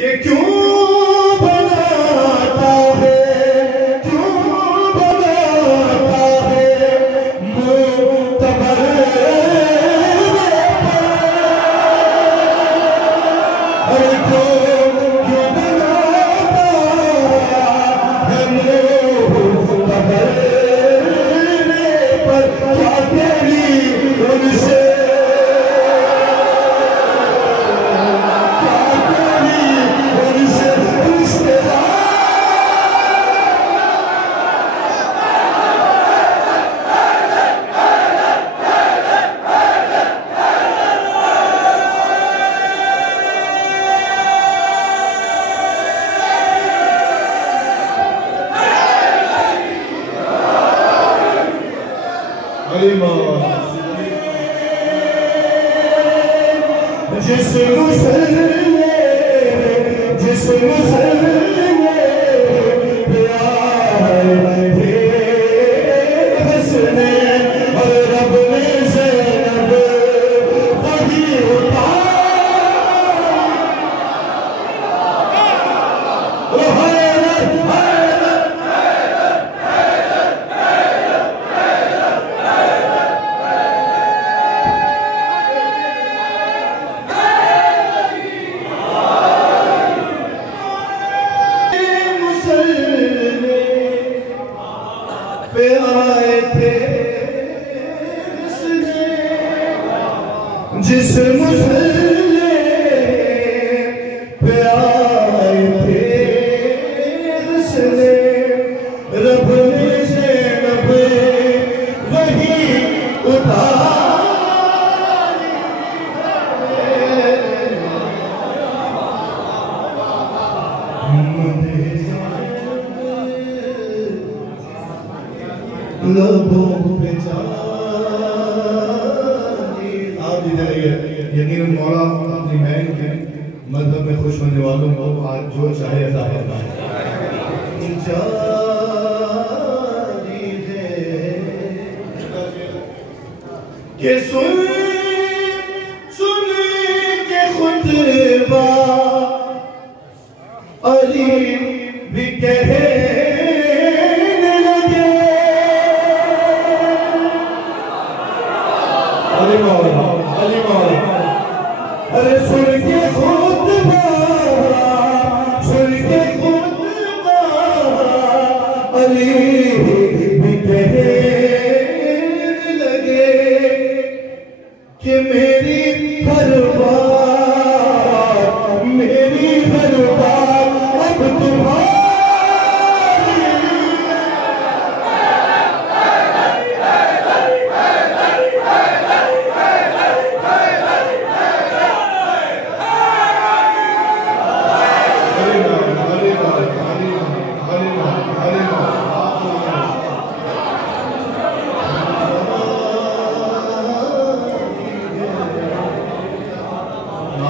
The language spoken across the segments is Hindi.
कि क्यों बनाता है, क्यों बनाता है मुतबर क्यों बनाता है मुतबर पर क्या तेरी उनसे जिस मुसल्ले प्यार थे हंसने और रब ने ज़ैनब वही पे आए थे जिस मुसल्ले पे आए थे हंसने रब ने ज़ैनब वही उतारी लबों पे आप यकीन मौला अपनी महल के मजहब में खुश होने वालों को आज जो चाहे अता करता है। कि सुन सुन के खुतबा अली भी कहे अरे सुन के खुतबा अली भी कहने लगे कि मेरी हर बात अब तुम्हारी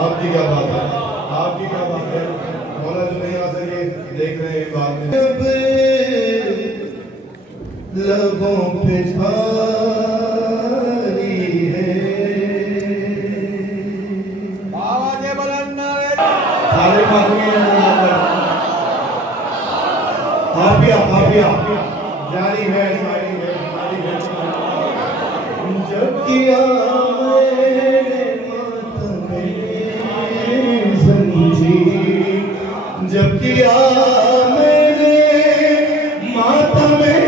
आपकी क्या बात है, आपकी क्या बात है। मौला जो नहीं आ सके देख रहे हैं बात में लबों पे छारी है आवाज़ें बुलंद नारे सारे हाफिया जारी है जब किया जब किया मैंने मातम में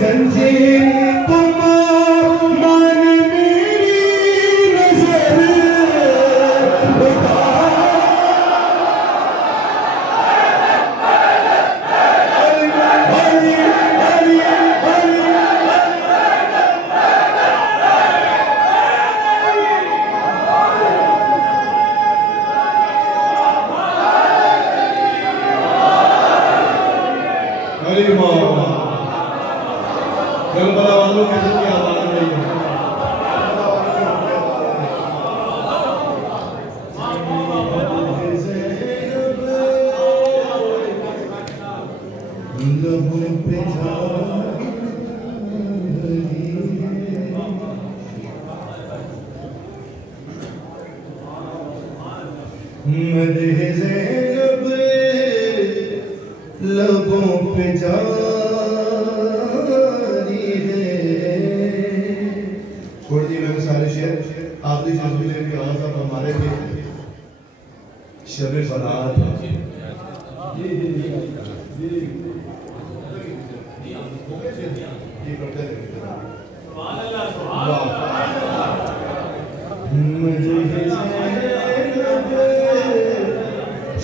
ज़ंजीर तुम मान मेरी नजर करबला वालों के दिल की आवाज़ नहीं है। मदह ज़ैनब लबों पे जारी है। छोड़ दिए मैंने सारे शेर, आखिरी शेर की आवाज़ आप हमारे थे शब बरात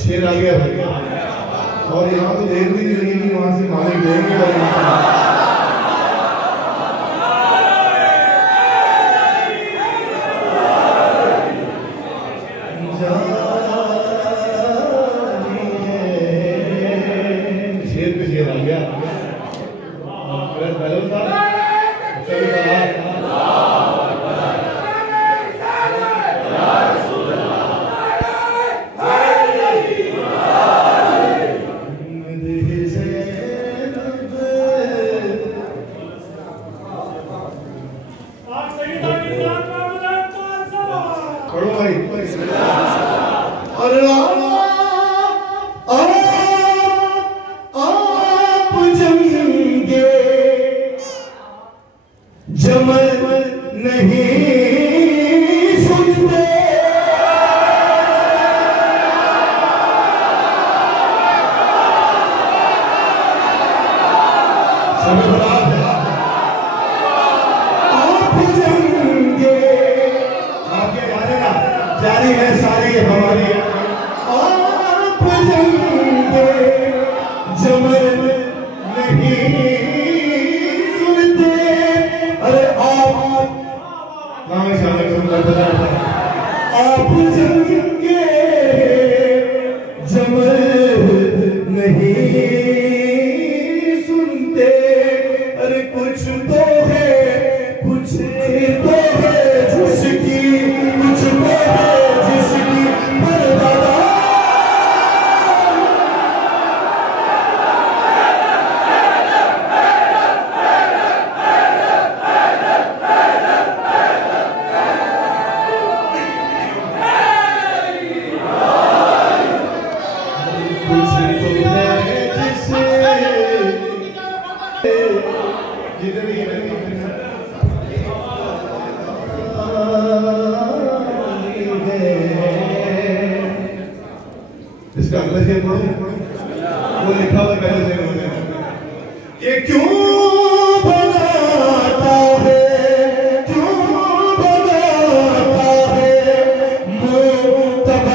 शेर आ गया और यहाँ तो देर भी नहीं लगी, वहां से मालिक देंगे और शेर पे शेर आ गया। जमल नहीं सुनते आप जमेंगे, आपके गाने ना जारी है सारी हमारी। आप जमेंगे जमल नहीं सुनते, अरे आप जमेंगे जमल नहीं सुनते, अरे कुछ तो है जिसकी, कुछ तो है जिसकी बरदादा। इसका अगला शेर पढ़ो, वो लिखा हुआ पहले से होने ये क्यों बनाता है, क्यों बनाता है मुतबर,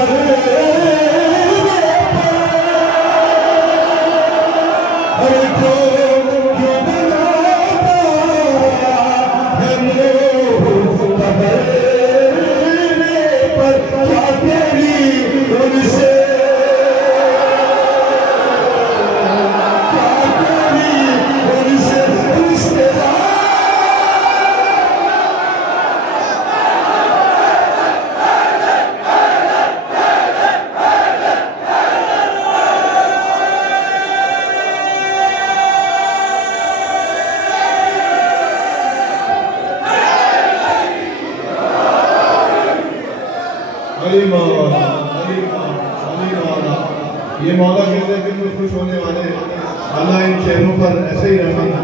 अरे क्यों बनाता है मुतबर पर क्या तेरी उनसे अली मौला, अली मौला, ये मौला कहते हैं बिल्कुल खुश होने वाले, अल्लाह इन चेहरों पर ऐसे ही रहना।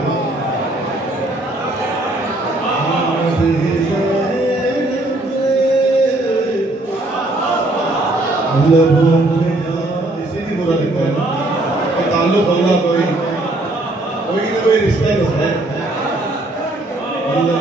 इसीलिए बुरा लिखा है ना, ताल्लुक होगा कोई ना कोई रिश्ता है। अल्लाह